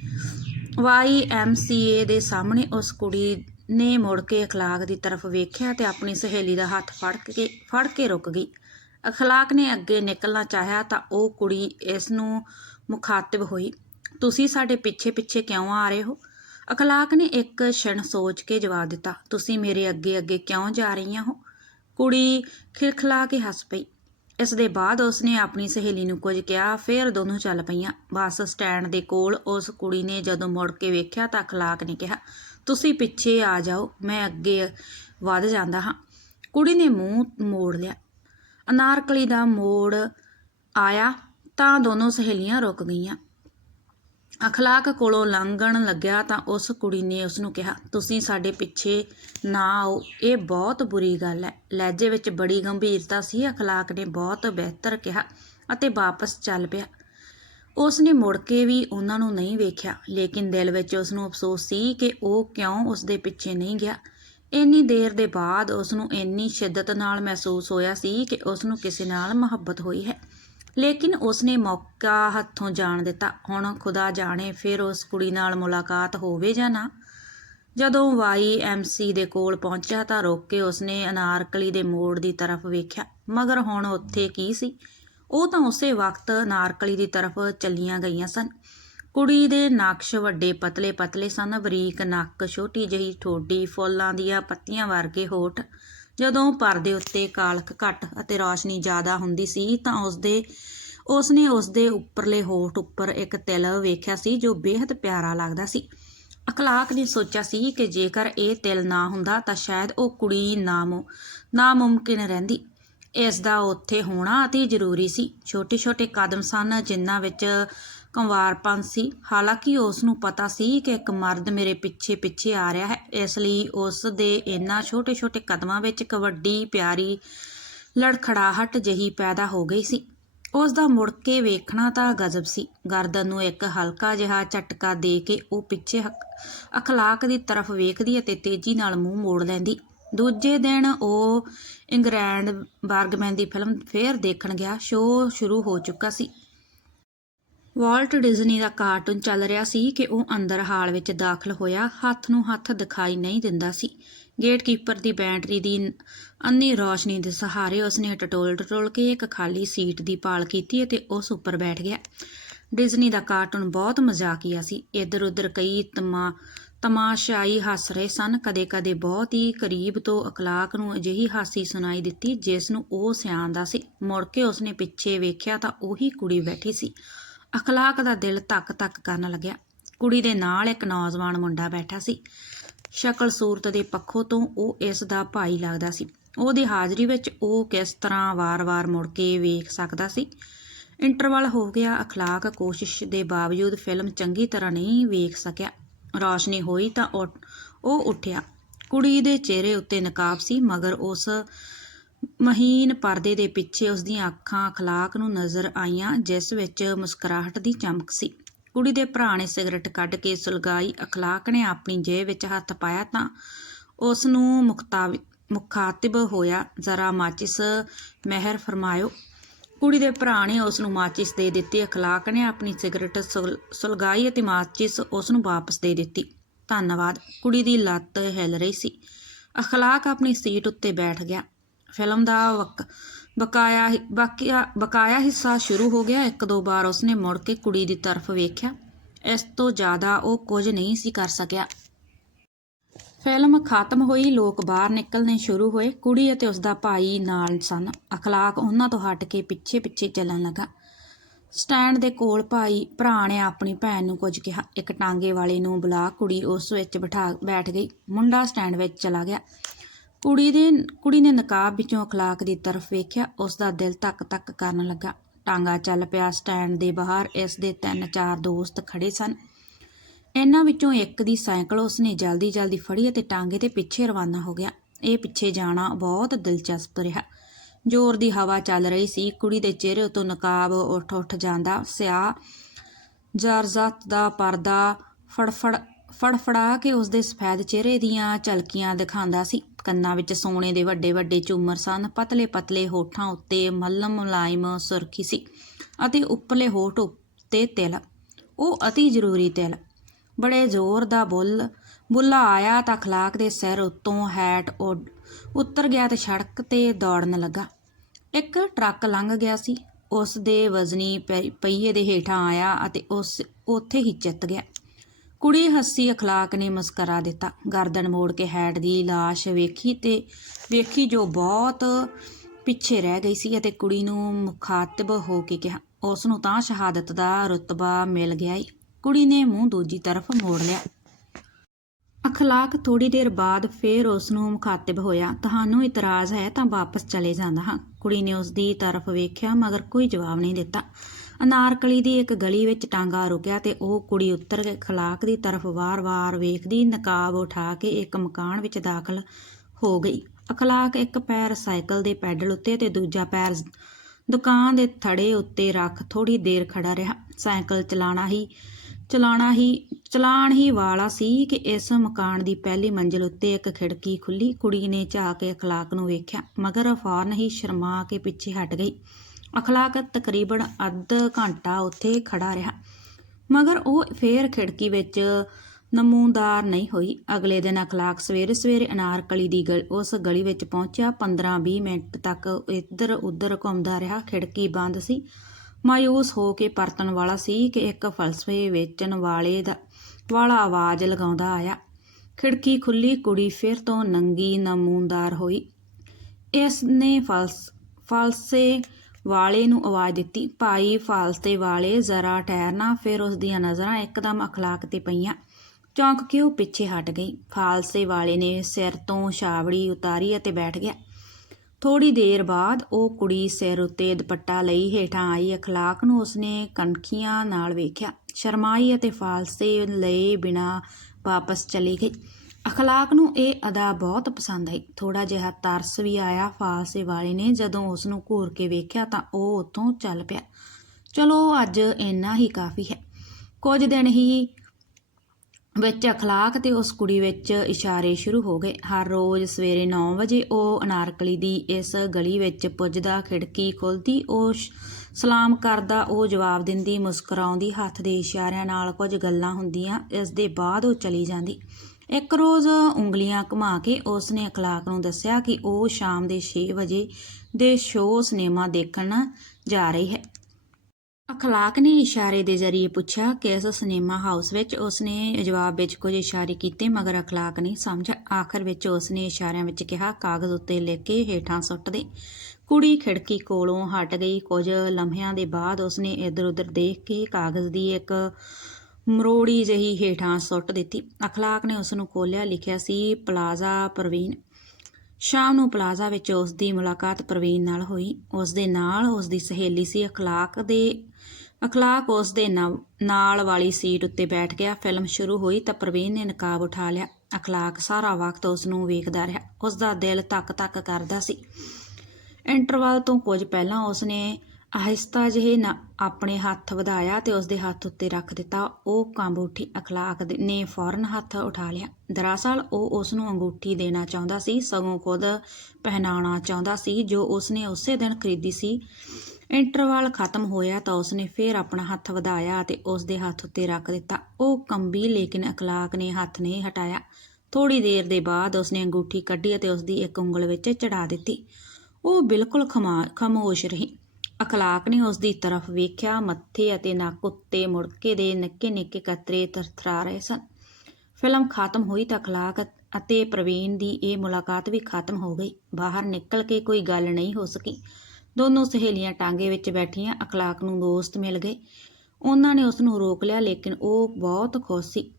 ਵਾਈ ਏ ਦੇ ਸਾਹਮਣੇ ਉਸ ਕੁੜੀ ਨੇ ਮੁੜ ਕੇ ਅਖਲਾਕ ਦੀ ਤਰਫ ਵੇਖਿਆ ਤੇ ਆਪਣੀ ਸਹੇਲੀ ਦਾ ਹੱਥ ਫੜ ਕੇ ਫੜ ਕੇ ਰੁਕ ਗਈ। ਅਖਲਾਕ ਨੇ ਅੱਗੇ ਨਿਕਲਣਾ ਚਾਹਿਆ ਤਾਂ ਉਹ ਕੁੜੀ ਇਸ ਨੂੰ ਮੁਖਾਤਿਬ ਹੋਈ। ਤੁਸੀਂ ਸਾਡੇ ਪਿੱਛੇ ਪਿੱਛੇ ਕਿਉਂ ਆ ਰਹੇ ਹੋ? ਅਖਲਾਕ ਨੇ ਇੱਕ ਛਣ ਸੋਚ ਕੇ ਜਵਾਬ ਦਿੱਤਾ। ਤੁਸੀਂ ਮੇਰੇ ਅੱਗੇ ਅੱਗੇ ਕਿਉਂ ਜਾ ਰਹੀਆਂ ਹੋ? ਕੁੜੀ ਖਿਲਖਲਾ ਕੇ ਹੱਸ ਪਈ। ਇਸ ਦੇ ਬਾਅਦ ਉਸਨੇ ਆਪਣੀ ਸਹੇਲੀ ਨੂੰ ਕੁਝ ਕਿਹਾ, ਫਿਰ ਦੋਨੋਂ ਚੱਲ ਪਈਆਂ। ਬੱਸ ਸਟੈਂਡ ਦੇ ਕੋਲ ਉਸ ਕੁੜੀ ਨੇ ਜਦੋਂ ਮੁੜ ਕੇ ਵੇਖਿਆ ਤਾਂ ਅਖਲਾਕ ਨੇ ਕਿਹਾ, ਤੁਸੀਂ ਪਿੱਛੇ ਆ ਜਾਓ, ਮੈਂ ਅੱਗੇ ਵੱਧ ਜਾਂਦਾ ਹਾਂ। ਕੁੜੀ ਨੇ ਮੂੰਹ ਮੋੜ ਲਿਆ। ਅਨਾਰਕਲੀ ਦਾ ਮੋੜ ਆਇਆ ਤਾਂ ਦੋਨੋਂ ਸਹੇਲੀਆਂ ਰੁਕ ਗਈਆਂ। ਅਖਲਾਕ ਕੋਲੋਂ ਲੰਘਣ ਲੱਗਿਆ ਤਾਂ ਉਸ ਕੁੜੀ ਨੇ ਉਸ ਨੂੰ ਕਿਹਾ, ਤੁਸੀਂ ਸਾਡੇ ਪਿੱਛੇ ਨਾ ਆਓ। ਇਹ ਬਹੁਤ ਬੁਰੀ ਗੱਲ ਹੈ। ਲਹਿਜੇ ਵਿੱਚ ਬੜੀ ਗੰਭੀਰਤਾ ਸੀ। ਅਖਲਾਕ ਨੇ ਬਹੁਤ ਬਿਹਤਰ ਕਿਹਾ ਅਤੇ ਵਾਪਸ ਚੱਲ ਪਿਆ। ਉਸ ਨੇ ਮੁੜ ਕੇ ਵੀ ਉਹਨਾਂ ਨੂੰ ਨਹੀਂ ਵੇਖਿਆ, ਲੇਕਿਨ ਦਿਲ ਵਿੱਚ ਉਸ ਨੂੰ ਅਫਸੋਸ ਸੀ ਕਿ ਉਹ ਕਿਉਂ ਉਸ ਦੇ ਪਿੱਛੇ ਨਹੀਂ ਗਿਆ। ਇੰਨੀ ਦੇਰ ਦੇ ਬਾਅਦ ਉਸ ਨੂੰ ਇੰਨੀ ਸ਼ਿੱਦਤ ਨਾਲ ਮਹਿਸੂਸ ਹੋਇਆ ਸੀ ਕਿ ਉਸ ਨੂੰ ਕਿਸੇ ਨਾਲ ਮੁਹੱਬਤ ਹੋਈ ਹੈ। ਲੇਕਿਨ ਉਸਨੇ ਮੌਕਾ ਹੱਥੋਂ ਜਾਣ ਦਿੱਤਾ। ਹੁਣ ਖੁਦਾ ਜਾਣੇ ਫਿਰ ਉਸ ਕੁੜੀ ਨਾਲ ਮੁਲਾਕਾਤ ਹੋਵੇ ਜਾਂ ਨਾ। ਜਦੋਂ ਵਾਈ ਵਾਈ.ਐਮ.ਸੀ ਦੇ ਕੋਲ ਪਹੁੰਚਿਆ ਤਾਂ ਰੁਕ ਕੇ ਉਸਨੇ ਅਨਾਰਕਲੀ ਦੇ ਮੋੜ ਦੀ ਤਰਫ ਵੇਖਿਆ। ਮਗਰ ਹੁਣ ਉੱਥੇ ਕੀ ਸੀ? ਉਹ ਤਾਂ ਉਸੇ ਵਕਤ ਅਨਾਰਕਲੀ ਦੀ ਤਰਫ ਚੱਲੀਆਂ ਗਈਆਂ ਸਨ। ਕੁੜੀ ਦੇ ਨਕਸ਼ ਵੱਡੇ ਪਤਲੇ ਪਤਲੇ ਸਨ। ਬਰੀਕ ਨੱਕ ਛੋਟੀ ਜਿਹੀ, ਠੋਡੀ ਫੁੱਲਾਂ ਦੀਆਂ ਪੱਤੀਆਂ ਵਰਗੇ ਹੋਠ। ਜਦੋਂ ਪਰਦੇ ਉੱਤੇ ਕਾਲਖ ਘੱਟ ਅਤੇ ਰੌਸ਼ਨੀ ਜ਼ਿਆਦਾ ਹੁੰਦੀ ਸੀ ਤਾਂ ਉਸਦੇ, ਉਸਨੇ ਉਸਦੇ ਉੱਪਰਲੇ ਹੋਠ ਉੱਪਰ ਇੱਕ ਤਿਲ ਵੇਖਿਆ ਸੀ ਜੋ ਬੇहद ਪਿਆਰਾ ਲੱਗਦਾ ਸੀ। ਅਖਲਾਕ ਨੇ ਸੋਚਿਆ ਸੀ ਕਿ ਜੇਕਰ ਇਹ ਤਿਲ ਨਾ ਹੁੰਦਾ ਤਾਂ ਸ਼ਾਇਦ ਉਹ ਕੁੜੀ ਨਾਮੁ, ਨਾਮੁਮਕਿਨ ਰਹਿੰਦੀ। ਇਸ ਦਾ ਉੱਥੇ ਹੋਣਾ ਅਤੀ ਜ਼ਰੂਰੀ ਸੀ। ਛੋਟੇ ਛੋਟੇ ਕਦਮ ਸਨ ਜਿਨ੍ਹਾਂ ਵਿੱਚ ਕੰਵਾਰਪਨ ਸੀ। ਹਾਲਾਂਕਿ ਉਸ ਨੂੰ ਪਤਾ ਸੀ ਕਿ ਇੱਕ ਮਰਦ ਮੇਰੇ ਪਿੱਛੇ ਪਿੱਛੇ ਆ ਰਿਹਾ ਹੈ। ਇਸ ਲਈ ਉਸ ਦੇ ਇਹਨਾਂ ਛੋਟੇ ਛੋਟੇ ਕਦਮਾਂ ਵਿੱਚ ਇੱਕ ਵੱਡੀ, ਪਿਆਰੀ ਲੜਖੜਾਹਟ ਜਿਹੀ ਪੈਦਾ ਹੋ ਗਈ ਸੀ। ਉਸ ਦਾ ਮੁੜ ਕੇ ਵੇਖਣਾ ਤਾਂ ਗਜ਼ਬ ਸੀ। ਗਰਦਨ ਨੂੰ ਇੱਕ ਹਲਕਾ ਜਿਹਾ ਝਟਕਾ ਦੇ ਕੇ ਉਹ ਪਿੱਛੇ ਹਕ- ਅਖਲਾਕ ਦੀ ਤਰਫ ਵੇਖਦੀ ਅਤੇ ਤੇਜ਼ੀ ਨਾਲ ਮੂੰਹ ਮੋੜ ਲੈਂਦੀ। ਦੂਜੇ ਦਿਨ ਉਹ ਇੰਗਲੈਂਡ ਬਰਗਮੈਨ ਦੀ ਫਿਲਮ ਫੇਰ ਦੇਖਣ ਗਿਆ। ਸ਼ੋਅ ਸ਼ੁਰੂ ਹੋ ਚੁੱਕਾ ਸੀ। ਵਾਲਟ ਡਿਜ਼ਨੀ ਦਾ ਕਾਰਟੂਨ ਚੱਲ ਰਿਹਾ ਸੀ ਕਿ ਉਹ ਅੰਦਰ ਹਾਲ ਵਿੱਚ ਦਾਖਲ ਹੋਇਆ, ਹੱਥ ਨੂੰ ਹੱਥ ਦਿਖਾਈ ਨਹੀਂ ਦਿੰਦਾ ਸੀ। ਗੇਟਕੀਪਰ ਦੀ ਬੈਟਰੀ ਦੀ ਅੰਨੀ ਰੋਸ਼ਨੀ ਦੇ ਸਹਾਰੇ ਉਸਨੇ ਟਟੋਲ ਟਟੋਲ ਕੇ ਇੱਕ ਖਾਲੀ ਸੀਟ ਦੀ ਭਾਲ ਕੀਤੀ ਅਤੇ ਉਸ ਉੱਪਰ ਬੈਠ ਗਿਆ। ਡਿਜ਼ਨੀ ਦਾ ਕਾਰਟੂਨ ਬਹੁਤ ਮਜ਼ਾਕੀਆ ਸੀ। ਇੱਧਰ ਉੱਧਰ ਕਈ ਤਮਾ, ਤਮਾਸ਼ਾਈ ਹੱਸ ਰਹੇ ਸਨ। ਕਦੇ-ਕਦੇ ਬਹੁਤ ਹੀ ਕਰੀਬ ਤੋਂ ਅਖਲਾਕ ਨੂੰ ਅਜਿਹੀ ਹਾਸੀ ਸੁਣਾਈ ਦਿੱਤੀ ਜਿਸ ਨੂੰ ਉਹ ਸਿਆਣਦਾ ਸੀ। ਮੁੜ ਕੇ ਉਸਨੇ ਪਿੱਛੇ ਵੇਖਿਆ ਤਾਂ ਉਹੀ ਕੁੜੀ ਬੈਠੀ ਸੀ। ਅਖਲਾਕ ਦਾ ਦਿਲ ਧੱਕ-ਧੱਕ ਕਰਨ ਲੱਗਿਆ। ਕੁੜੀ ਦੇ ਨਾਲ ਇੱਕ ਨੌਜਵਾਨ ਮੁੰਡਾ ਬੈਠਾ ਸੀ। ਸ਼ਕਲ ਸੂਰਤ ਦੇ ਪੱਖੋਂ ਤੋਂ ਉਹ ਇਸ ਦਾ ਭਾਈ ਲੱਗਦਾ ਸੀ। ਉਹਦੀ ਹਾਜ਼ਰੀ ਵਿੱਚ ਉਹ ਕਿਸ ਤਰ੍ਹਾਂ ਵਾਰ-ਵਾਰ ਮੁੜ ਕੇ ਵੇਖ ਸਕਦਾ ਸੀ। ਇੰਟਰਵਲ ਹੋ ਗਿਆ। ਅਖਲਾਕ ਕੋਸ਼ਿਸ਼ ਦੇ ਬਾਵਜੂਦ ਫਿਲਮ ਚੰਗੀ ਤਰ੍ਹਾਂ ਨਹੀਂ ਵੇਖ ਸਕਿਆ। ਰੌਸ਼ਨੀ ਹੋਈ ਤਾਂ ਉਹ ਉਹ ਉੱਠਿਆ। ਕੁੜੀ ਦੇ ਚਿਹਰੇ ਉੱਤੇ ਨਕਾਬ ਸੀ, ਮਗਰ ਉਸ ਮਹੀਨ ਪਰਦੇ ਦੇ ਪਿੱਛੇ ਉਸ ਦੀਆਂ ਅੱਖਾਂ ਅਖਲਾਕ ਨੂੰ ਨਜ਼ਰ ਆਈਆਂ, ਜਿਸ ਵਿੱਚ ਮੁਸਕਰਾਹਟ ਦੀ ਚਮਕ ਸੀ। ਕੁੜੀ ਦੇ ਭਰਾ ਨੇ ਸਿਗਰਟ ਕੱਢ ਕੇ ਸੁਲਗਾਈ, ਅਖਲਾਕ ਨੇ ਆਪਣੀ ਜੇਬ ਵਿੱਚ ਹੱਥ ਪਾਇਆ ਤਾਂ ਉਸ ਨੂੰ ਮੁਖਾਤਿਬ ਹੋਇਆ, ਜ਼ਰਾ ਮਾਚਿਸ ਮਹਿਰ ਫਰਮਾਇਓ। ਕੁੜੀ ਦੇ ਭਰਾ ਨੇ ਉਸ ਨੂੰ ਮਾਚਿਸ ਦੇ ਦਿੱਤੀ, ਅਖਲਾਕ ਨੇ ਆਪਣੀ ਸਿਗਰਟ ਸੁਲ- ਸੁਲਗਾਈ ਅਤੇ ਮਾਚਿਸ ਉਸ ਨੂੰ ਵਾਪਸ ਦੇ ਦਿੱਤੀ। ਧੰਨਵਾਦ, ਕੁੜੀ ਦੀ ਲੱਤ ਹਿੱਲ ਰਹੀ ਸੀ। ਅਖਲਾਕ ਆਪਣੀ ਸੀਟ ਉੱਤੇ ਬੈਠ ਗਿਆ। ਫਿਲਮ ਦਾ ਵਕ- ਬਕਾਇਆ ਹਿ- ਬਾਕੀਆ ਬਕਾਇਆ ਹਿੱਸਾ ਸ਼ੁਰੂ ਹੋ ਗਿਆ, ਇੱਕ ਦੋ ਵਾਰ ਉਸਨੇ ਮੁੜ ਕੇ ਕੁੜੀ ਦੀ ਤਰਫ ਵੇਖਿਆ। ਇਸ ਤੋਂ ਜ਼ਿਆਦਾ ਉਹ ਕੁਝ ਨਹੀਂ ਸੀ ਕਰ ਸਕਿਆ। ਫਿਲਮ ਖਤਮ ਹੋਈ, ਲੋਕ ਬਾਹਰ ਨਿਕਲਣੇ ਸ਼ੁਰੂ ਹੋਏ। ਕੁੜੀ ਅਤੇ ਉਸਦਾ ਭਾਈ ਨਾਲ ਸਨ। ਅਖਲਾਕ ਉਹਨਾਂ ਤੋਂ ਹਟ ਕੇ ਪਿੱਛੇ ਪਿੱਛੇ ਚੱਲਣ ਲੱਗਾ। ਸਟੈਂਡ ਦੇ ਕੋਲ ਭਾਈ ਭਰਾ ਨੇ ਆਪਣੀ ਭੈਣ ਨੂੰ ਕੁਝ ਕਿਹਾ। ਇੱਕ ਟਾਂਗੇ ਵਾਲੇ ਨੂੰ ਬੁਲਾ, ਕੁੜੀ ਉਸ ਵਿੱਚ ਬਿਠਾ ਬੈਠ ਗਈ। ਮੁੰਡਾ ਸਟੈਂਡ ਵਿੱਚ ਚਲਾ ਗਿਆ। ਕੁੜੀ ਦੇ, ਕੁੜੀ ਨੇ ਨਕਾਬ ਵਿੱਚੋਂ ਅਖਲਾਕ ਦੀ ਤਰਫ ਵੇਖਿਆ, ਉਸ ਦਾ ਦਿਲ ਧੱਕ ਧੱਕ ਕਰਨ ਲੱਗਾ। ਟਾਂਗਾ ਚੱਲ ਪਿਆ ਸਟੈਂਡ ਦੇ ਬਾਹਰ, ਇਸ ਦੇ ਤਿੰਨ ਚਾਰ ਦੋਸਤ ਖੜੇ ਸਨ। ਇਹਨਾਂ ਵਿੱਚੋਂ ਇੱਕ ਦੀ ਸਾਈਕਲ ਉਸਨੇ ਜਲਦੀ-ਜਲਦੀ ਫੜੀ ਅਤੇ ਟਾਂਗੇ ਦੇ ਪਿੱਛੇ ਰਵਾਨਾ ਹੋ ਗਿਆ। ਇਹ ਪਿੱਛੇ ਜਾਣਾ ਬਹੁਤ ਦਿਲਚਸਪ ਰਿਹਾ। ਜ਼ੋਰ ਦੀ ਹਵਾ ਚੱਲ ਰਹੀ ਸੀ। ਕੁੜੀ ਦੇ ਚਿਹਰੇ ਉਤੋਂ ਨਕਾਬ ਉੱਠ ਉੱਠ ਜਾਂਦਾ। ਸਿਆ ਜਰਜ਼ਤ ਦਾ ਪਰਦਾ ਫੜਫੜ, ਫੜਫੜਾ ਕੇ ਉਸਦੇ ਸਫੈਦ ਚਿਹਰੇ ਦੀਆਂ ਝਲਕੀਆਂ ਦਿਖਾਉਂਦਾ ਸੀ। ਕੰਨਾਂ ਵਿੱਚ ਸੋਨੇ ਦੇ ਵੱਡੇ ਵੱਡੇ ਝੂਮਰ ਸਨ। ਪਤਲੇ ਪਤਲੇ ਹੋਠਾਂ ਉੱਤੇ ਮੱਲਮ ਮੁਲਾਇਮ ਸੁਰਖੀ ਸੀ ਅਤੇ ਉੱਪਰਲੇ ਹੋਠ ਉੱਤੇ ਤਿਲ। ਉਹ ਅਤੀ ਜ਼ਰੂਰੀ ਤਿਲ। ਬੜੇ ਜ਼ੋਰ ਦਾ ਬੁੱਲ। ਬੁੱਲਾ ਆਇਆ ਤਾਂ ਅਖਲਾਕ ਦੇ ਸਿਰ ਉੱਤੋਂ ਹੈਟ ਉੱਡ- ਉੱਤਰ ਗਿਆ ਤੇ ਸੜਕ ਤੇ ਦੌੜਨ ਲੱਗਾ। ਇੱਕ ਟਰੱਕ ਲੰਘ ਗਿਆ ਸੀ। ਉਸ ਦੇ ਵਜ਼ਨੀ ਪਹੀਏ ਦੇ ਹੇਠਾਂ ਆਇਆ ਅਤੇ ਉਸ ਉੱਥੇ ਹੀ ਚਿੱਤ ਗਿਆ। ਕੁੜੀ ਹੱਸੀ ਅਖਲਾਕ ਨੇ ਮੁਸਕਰਾ ਦਿੱਤਾ। ਗਰਦਨ ਮੋੜ ਕੇ ਹੈਡ ਦੀ ਲਾਸ਼ ਵੇਖੀ ਤੇ ਵੇਖੀ ਜੋ ਬਹੁਤ ਪਿੱਛੇ ਰਹਿ ਗਈ ਸੀ ਅਤੇ ਕੁੜੀ ਨੂੰ ਮੁਖਾਤਬ ਹੋ ਕੇ ਕਿਹਾ ਉਸ ਨੂੰ ਤਾਂ ਸ਼ਹਾਦਤ ਦਾ ਰੁਤਬਾ ਮਿਲ ਗਿਆ ਈ। ਕੁੜੀ ਨੇ ਮੂੰਹ ਦੂਜੀ ਤਰਫ ਮੋੜ ਲਿਆ। ਅਖਲਾਕ ਥੋੜੀ ਦੇਰ ਬਾਅਦ ਫੇਰ ਉਸ ਨੂੰ ਮੁਖਾਤਬ ਹੋਇਆ, ਤੁਹਾਨੂੰ ਇਤਰਾਜ਼ ਹੈ ਤਾਂ ਵਾਪਸ ਚਲੇ ਜਾਂਦਾ ਹਾਂ। ਕੁੜੀ ਨੇ ਉਸ ਦੀ ਤਰਫ ਵੇਖਿਆ, ਮਗਰ ਕੋਈ ਜਵਾਬ ਨਹੀਂ ਦਿੱਤਾ। ਅਨਾਰਕਲੀ ਦੀ ਇੱਕ ਗਲੀ ਵਿੱਚ ਟਾਂਗਾ ਰੁਕਿਆ ਤੇ ਉਹ ਕੁੜੀ ਉੱਤਰ ਕੇ ਅਖਲਾਕ ਦੀ ਤਰਫ ਵਾਰ-ਵਾਰ ਵੇਖਦੀ ਨਕਾਬ ਉਠਾ ਕੇ ਇੱਕ ਮਕਾਨ ਵਿੱਚ ਦਾਖਲ ਹੋ ਗਈ। ਅਖਲਾਕ ਇੱਕ ਪੈਰ ਸਾਈਕਲ ਦੇ ਪੈਡਲ ਉੱਤੇ ਤੇ ਦੂਜਾ ਪੈਰ ਦੁਕਾਨ ਦੇ ਥੜੇ ਉੱਤੇ ਰੱਖ ਥੋੜੀ ਦੇਰ ਖੜਾ ਰਿਹਾ। ਸਾਈਕਲ ਚਲਾਣਾ ਹੀ ਚਲਾਣਾ ਹੀ, ਚਲਾਣ ਹੀ ਵਾਲਾ ਸੀ ਕਿ ਇਸ ਮਕਾਨ ਦੀ ਪਹਿਲੀ ਮੰਜ਼ਿਲ ਉੱਤੇ ਇੱਕ ਖਿੜਕੀ ਖੁੱਲੀ ਕੁੜੀ ਨੇ ਝਾਕ ਕੇ ਅਖਲਾਕ ਨੂੰ ਵੇਖਿਆ, ਮਗਰ ਫੌਰਨ ਹੀ ਸ਼ਰਮਾ ਕੇ ਪਿੱਛੇ ਹਟ ਗਈ। ਅਖਲਾਕ ਤਕਰੀਬਨ ਅੱਧ ਘੰਟਾ ਉੱਥੇ ਖੜਾ ਰਿਹਾ। ਮਗਰ ਉਹ ਫੇਰ ਖਿੜਕੀ ਵਿੱਚ ਨਮੂਦਾਰ ਨਹੀਂ ਹੋਈ। ਅਗਲੇ ਦਿਨ ਅਖਲਾਕ ਸਵੇਰੇ ਸਵੇਰੇ ਅਨਾਰਕਲੀ ਦੀ ਗਲ, ਉਸ ਗਲੀ ਵਿੱਚ ਪਹੁੰਚਿਆ। 15-20 ਮਿੰਟ ਤੱਕ ਇੱਧਰ ਉੱਧਰ ਘੁੰਮਦਾ ਰਿਹਾ। ਖਿੜਕੀ ਬੰਦ ਸੀ। ਮਾਯੂਸ ਹੋ ਕੇ ਪਰਤਣ ਵਾਲਾ ਸੀ ਕਿ ਇੱਕ ਫਲਸਫੇ ਵੇਚਣ ਵਾਲੇ ਦਾ, ਵਾਲਾ ਆਵਾਜ਼ ਲਗਾਉਂਦਾ ਆਇਆ। ਖਿੜਕੀ ਖੁੱਲੀ ਕੁੜੀ ਫਿਰ ਤੋਂ ਨੰਗੀ ਨਮੂਦਾਰ ਹੋਈ। ਇਸ ਨੇ ਫਲਸ, ਫਲਸੇ ਵਾਲੇ ਨੂੰ ਆਵਾਜ਼ ਦਿੱਤੀ, ਭਾਈ ਫਾਲਸੇ ਵਾਲੇ, ਜ਼ਰਾ ਠਹਿਰਨਾ ਫਿਰ ਉਸ ਦੀਆਂ ਨਜ਼ਰਾਂ ਇਕਦਮ ਅਖਲਾਕ ਤੇ ਪਈਆਂ। ਚੌਂਕ ਕੇ ਉਹ ਪਿੱਛੇ ਹਟ ਗਈ? ਫਾਲਸੇ ਵਾਲੇ ਨੇ ਸਿਰ ਤੋਂ ਛਾਵੜੀ ਉਤਾਰੀ ਅਤੇ ਬੈਠ ਗਿਆ। ਥੋੜ੍ਹੀ ਦੇਰ ਬਾਅਦ ਉਹ ਕੁੜੀ ਸਿਰ ਉੱਤੇ ਦੁਪੱਟਾ ਲਈ ਹੇਠਾਂ ਆਈ, ਅਖਲਾਕ ਨੂੰ ਉਸਨੇ ਕਣਖੀਆਂ ਨਾਲ ਵੇਖਿਆ। ਸ਼ਰਮਾਈ ਅਤੇ ਫਾਲਸੇ ਲਏ ਬਿਨਾਂ ਵਾਪਸ ਚਲੀ ਗਈ। ਅਖਲਾਕ ਨੂੰ ਇਹ ਅਦਾ ਬਹੁਤ ਪਸੰਦ ਆਈ। ਥੋੜਾ ਜਿਹਾ ਤਰਸ ਵੀ ਆਇਆ ਫਾਲਸੇ ਵਾਲੇ ਨੇ। ਜਦੋਂ ਉਸ ਨੂੰ ਘੂਰ ਕੇ ਵੇਖਿਆ ਤਾਂ ਉਹ ਉੱਥੋਂ ਚੱਲ ਪਿਆ। ਚਲੋ, ਅੱਜ ਇੰਨਾ ਹੀ ਕਾਫੀ ਹੈ। ਕੁਝ ਦਿਨ ਹੀ ਵਿੱਚ ਅਖਲਾਕ ਤੇ ਉਸ ਕੁੜੀ ਵਿੱਚ ਇਸ਼ਾਰੇ ਸ਼ੁਰੂ ਹੋ ਗਏ। ਹਰ ਰੋਜ਼ ਸਵੇਰੇ 9 ਵਜੇ ਉਹ ਅਨਾਰਕਲੀ ਦੀ ਇਸ ਗਲੀ ਵਿੱਚ ਪੁੱਜਦਾ, ਖਿੜਕੀ ਖੁੱਲਦੀ ਉਹ ਸਲਾਮ ਕਰਦਾ, ਉਹ ਜਵਾਬ ਦਿੰਦੀ, ਮੁਸਕਰਾਉਂਦੀ, ਹੱਥ ਦੇ ਇਸ਼ਾਰਿਆਂ ਨਾਲ ਕੁਝ ਗੱਲਾਂ ਹੁੰਦੀਆਂ, ਇਸ ਦੇ ਬਾਅਦ ਉਹ ਚਲੀ ਜਾਂਦੀ। ਇੱਕ ਰੋਜ਼ ਉਂਗਲੀਆਂ ਘੁਮਾ ਕੇ ਉਸ ਨੇ ਅਖਲਾਕ ਨੂੰ ਦੱਸਿਆ ਕਿ ਉਹ ਸ਼ਾਮ ਦੇ 6 ਵਜੇ ਦੇ ਸ਼ੋਅ ਸਿਨੇਮਾ ਦੇਖਣ ਜਾ ਰਹੀ ਹੈ। ਅਖਲਾਕ ਨੇ ਇਸ਼ਾਰੇ ਦੇ ਜ਼ਰੀਏ ਪੁੱਛਿਆ ਕਿ ਇਸ ਸਿਨੇਮਾ ਹਾਊਸ ਵਿੱਚ ਉਸਨੇ ਜਵਾਬ ਵਿੱਚ ਕੁਝ ਇਸ਼ਾਰੇ ਕੀਤੇ, ਮਗਰ ਅਖਲਾਕ ਨਹੀਂ ਸਮਝਿਆ ਆਖਰ ਵਿੱਚ ਉਸਨੇ ਇਸ਼ਾਰਿਆਂ ਵਿੱਚ ਕਿਹਾ, ਕਾਗਜ਼ ਉੱਤੇ ਲਿਖ ਕੇ ਹੇਠਾਂ ਸੁੱਟ ਦੇ ਕੁੜੀ ਖਿੜਕੀ ਕੋਲੋਂ ਹਟ ਗਈ। ਕੁਝ ਲਮਹਿਆਂ ਦੇ ਬਾਅਦ ਉਸਨੇ ਇੱਧਰ-ਉੱਧਰ ਦੇਖ ਕੇ ਕਾਗਜ਼ ਦੀ ਇੱਕ ਮਰੋੜੀ ਜਹੀ ਹੇਠਾਂ ਸੁੱਟ ਦਿੱਤੀ। ਅਖਲਾਕ ਨੇ ਉਸ ਨੂੰ ਖੋਲ੍ਹਿਆ, ਲਿਖਿਆ ਸੀ, ਪਲਾਜ਼ਾ ਪ੍ਰਵੀਨ। ਸ਼ਾਮ ਨੂੰ ਪਲਾਜ਼ਾ ਵਿੱਚ ਉਸ ਦੀ ਮੁਲਾਕਾਤ ਪ੍ਰਵੀਨ ਨਾਲ ਹੋਈ। ਉਸ ਦੇ ਨਾਲ ਉਸ ਦੀ ਸਹੇਲੀ ਸੀ ਅਖਲਾਕ ਦੇ, ਅਖਲਾਕ ਉਸ ਦੇ ਨਵ- ਨਾਲ ਵਾਲੀ ਸੀਟ ਉੱਤੇ ਬੈਠ ਗਿਆ। ਫਿਲਮ ਸ਼ੁਰੂ ਹੋਈ ਤਾਂ ਪ੍ਰਵੀਨ ਨੇ ਨਕਾਬ ਉਠਾ ਲਿਆ। ਅਖਲਾਕ ਸਾਰਾ ਵਕਤ ਉਸ ਨੂੰ ਵੇਖਦਾ ਰਿਹਾ। ਉਸ ਦਾ ਦਿਲ ਧੱਕ-ਧੱਕ ਕਰਦਾ ਸੀ। ਇੰਟਰਵਲ ਤੋਂ ਕੁਝ ਪਹਿਲਾਂ ਉਸ ਨੇ ਆਹਿਸਤਾ ਜਿਹੇ ਨਾ ਆਪਣੇ ਹੱਥ ਵਧਾਇਆ ਤੇ ਉਸਦੇ ਹੱਥ ਉੱਤੇ ਰੱਖ ਦਿੱਤਾ। ਉਹ ਕੰਬ ਉੱਠੀ ਅਖਲਾਕ ਨੇ ਫੌਰਨ ਹੱਥ ਉਠਾ ਲਿਆ। ਦਰਅਸਲ ਉਹ ਉਸ ਨੂੰ ਅੰਗੂਠੀ ਦੇਣਾ ਚਾਹੁੰਦਾ ਸੀ, ਸਗੋਂ ਖੁਦ ਪਹਿਨਾਉਣਾ ਚਾਹੁੰਦਾ ਸੀ, ਜੋ ਉਸਨੇ ਉਸੇ ਦਿਨ ਖਰੀਦੀ ਸੀ। ਇੰਟਰਵਲ ਖਤਮ ਹੋਇਆ ਤਾਂ ਉਸਨੇ ਫੇਰ ਆਪਣਾ ਹੱਥ ਵਧਾਇਆ ਤੇ ਉਸਦੇ ਹੱਥ ਉੱਤੇ ਰੱਖ ਦਿੱਤਾ। ਉਹ ਕੰਬੀ ਲੇਕਿਨ ਅਖਲਾਕ ਨੇ ਹੱਥ ਨਹੀਂ ਹਟਾਇਆ। ਥੋੜੀ ਦੇਰ ਦੇ ਬਾਅਦ ਉਸਨੇ ਅੰਗੂਠੀ ਕੱਢੀ ਅਤੇ ਉਸਦੀ ਇੱਕ ਉਂਗਲ ਵਿੱਚ ਚੜਾ ਦਿੱਤੀ। ਉਹ ਬਿਲਕੁਲ ਖਮਾ ਖਾਮੋਸ਼ ਰਹੀ। ਅਖਲਾਕ ਨੇ ਉਸ ਦੀ ਤਰਫ ਵੇਖਿਆ, ਮੱਥੇ ਅਤੇ ਨੱਕ ਉੱਤੇ ਮੁੜਕੇ ਦੇ ਨਿੱਕੇ ਨਿੱਕੇ ਕਤਰੇ ਤਰਥਰਾ ਰਹੇ ਸਨ। ਫਿਲਮ ਖਤਮ ਹੋਈ ਤਾਂ ਅਖਲਾਕ ਅਤੇ ਪ੍ਰਵੀਨ ਦੀ ਇਹ ਮੁਲਾਕਾਤ ਵੀ ਖਤਮ ਹੋ ਗਈ। ਬਾਹਰ ਨਿਕਲ ਕੇ ਕੋਈ ਗੱਲ ਨਹੀਂ ਹੋ ਸਕੀ। ਦੋਨੋਂ ਸਹੇਲੀਆਂ ਟਾਂਗੇ ਵਿੱਚ ਬੈਠੀਆਂ, ਅਖਲਾਕ ਨੂੰ ਦੋਸਤ ਮਿਲ ਗਏ। ਉਹਨਾਂ ਨੇ ਉਸ ਨੂੰ ਰੋਕ ਲਿਆ, ਲੇਕਿਨ ਉਹ ਬਹੁਤ ਖੁਸ਼ ਸੀ।